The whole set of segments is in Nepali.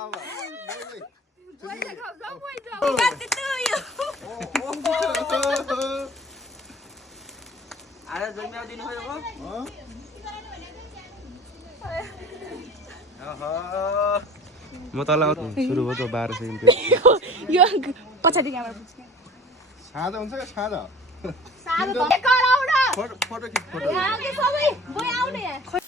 म तल सुरु भयो 1200 MP यो पछाडि क्यामेरा पुग्छ सादा हुन्छ के सादा सादा त गराउन फोटो खिच फोटो यहाँ के सबै बोय आउने यहाँ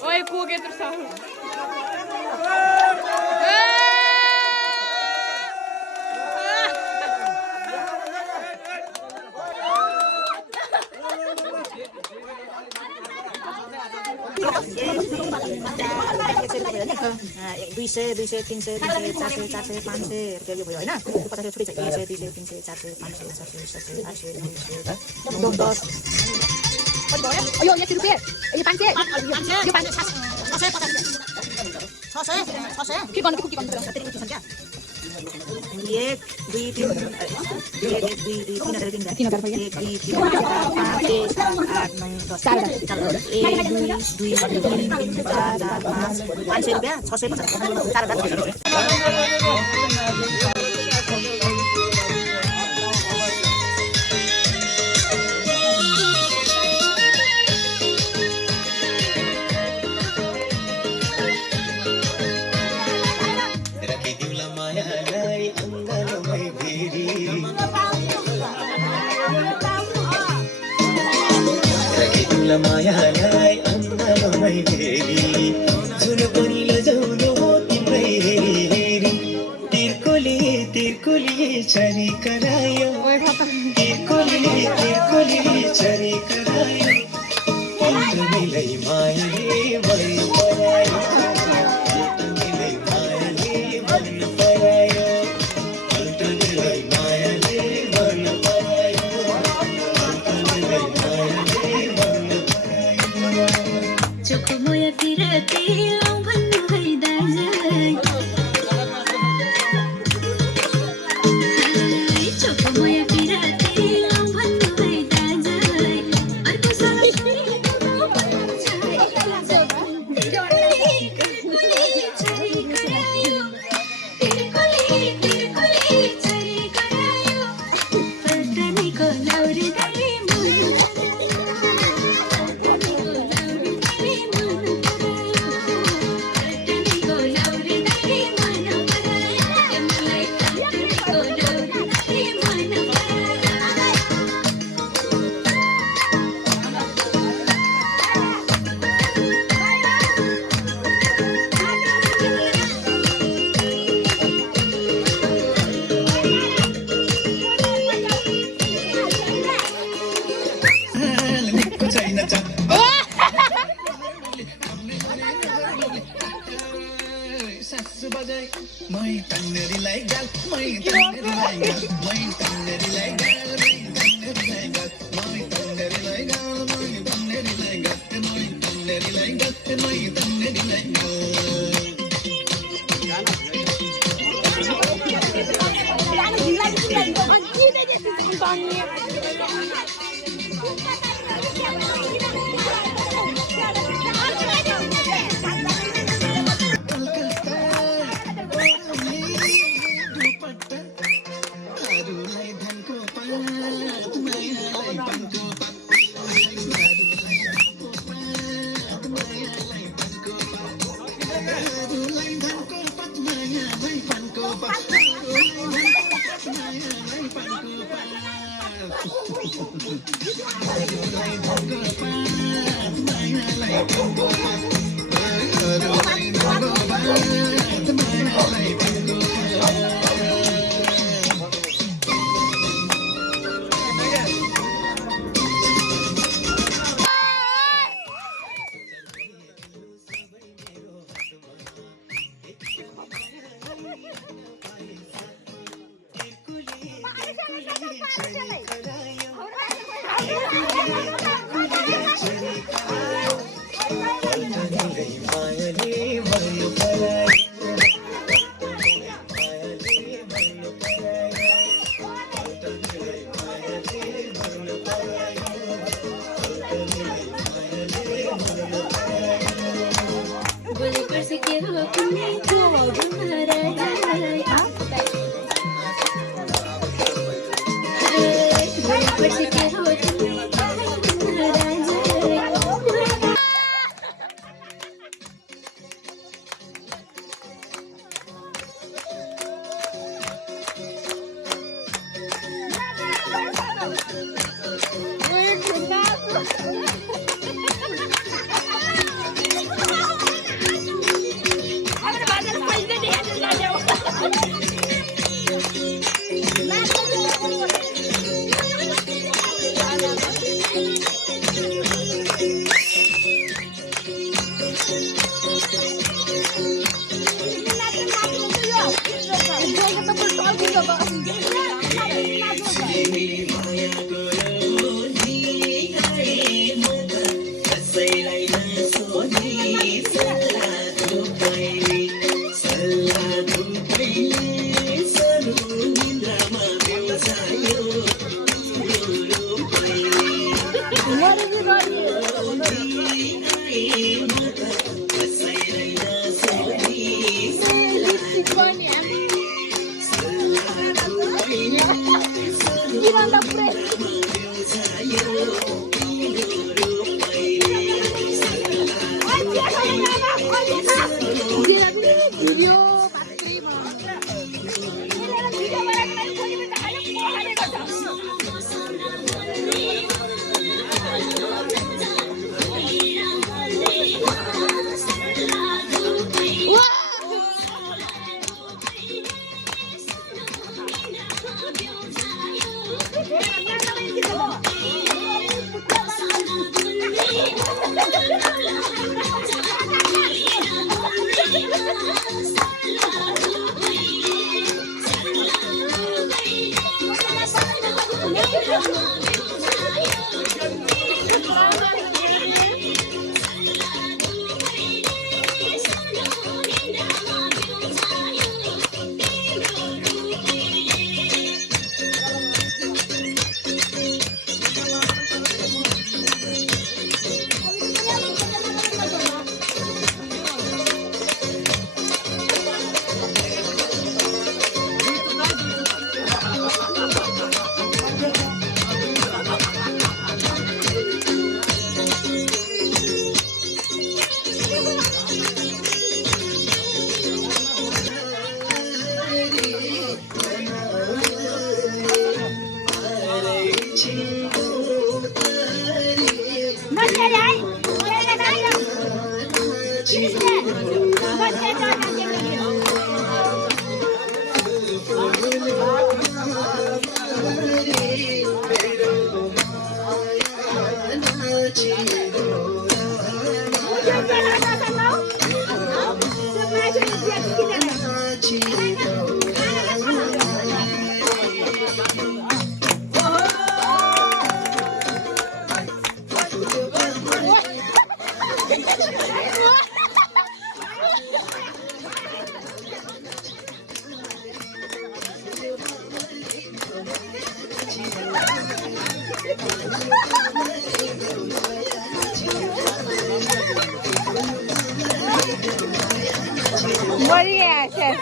Oi, kuge tersahu. दुई सय 300 400 500 रुपियाँ भयो होइन 50 छुट्टै छ 100 200 300 400 500 600 700 800 900 10 यो 100 रुपैयाँ यो 500 यो 500 600 के गर्नु के गर्नु पर्छ 1 2 3 3000 रुपैयाँ 1 2 3 4 5 6 7 8 9 10 1 2 3 4 500 रुपैयाँ 650 4000 मायालाई अन्नमै फेरि जुन पनि लजाउनु तिम्रै हेरी तिर्कोली चरी करायो तिर्कोली चरी करायो तिमीलाई मायाले मन परायो तिमीलाई मायाले मन परायो तिमीलाई मायाले मन परायो तिमीलाई मायाले मन चोखो मोया पिराती लौ भन्नु है दाजै चोखो मोया पिराती लौ भन्नु है दाजै अर्को साल बोले पर्सि के हो कुनै जोड मराई बोले पर्सि के हो कुनै मराई Agora vai dar mais de 10 já. 머리에 새.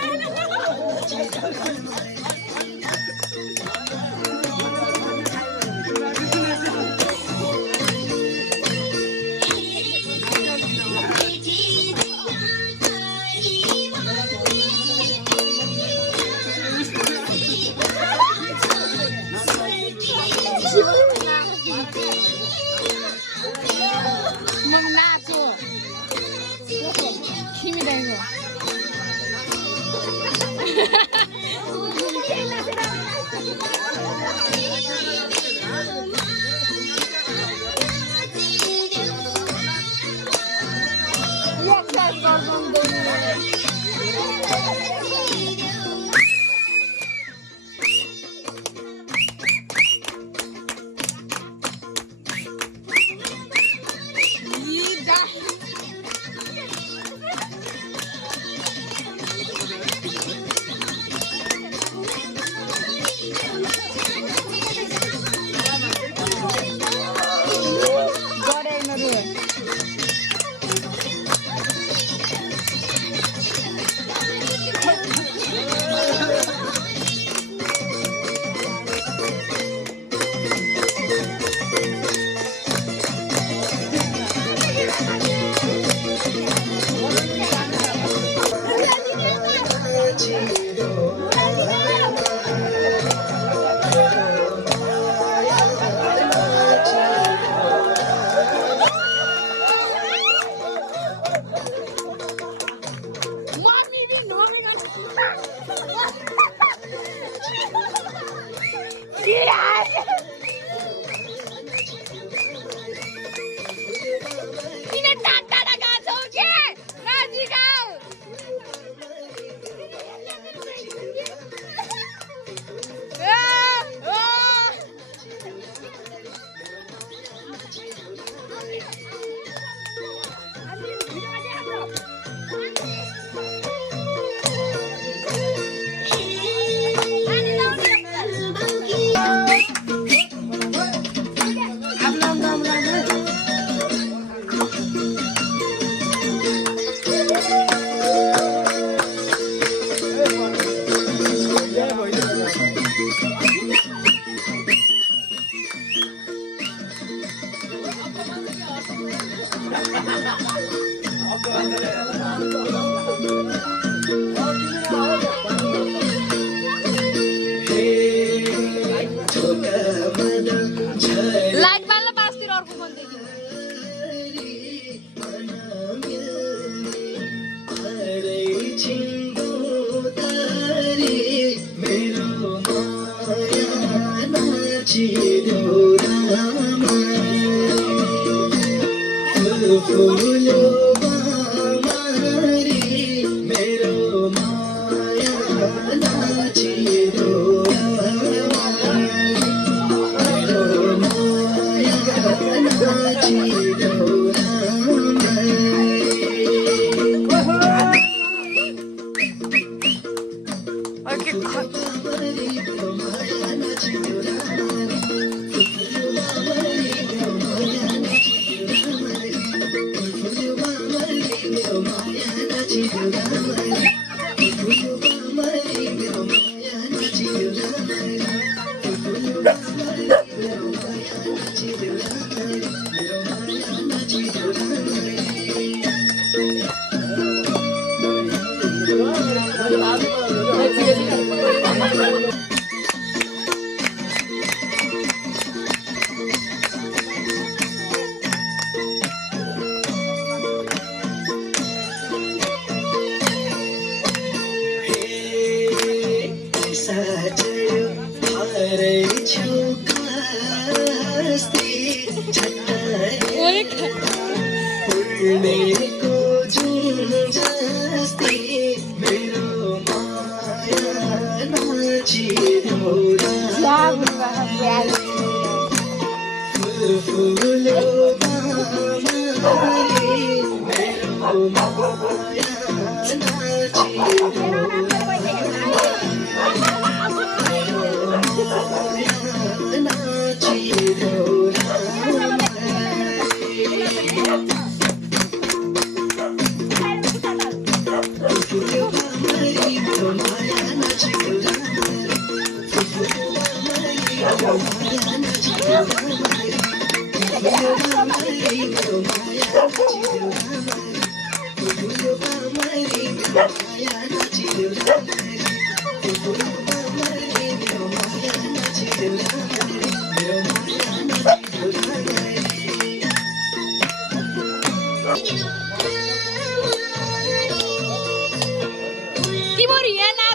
막 나줘. 힘이 되고. Light बाल्न पासतिर अर्को बन्देको Thank you. Timuriana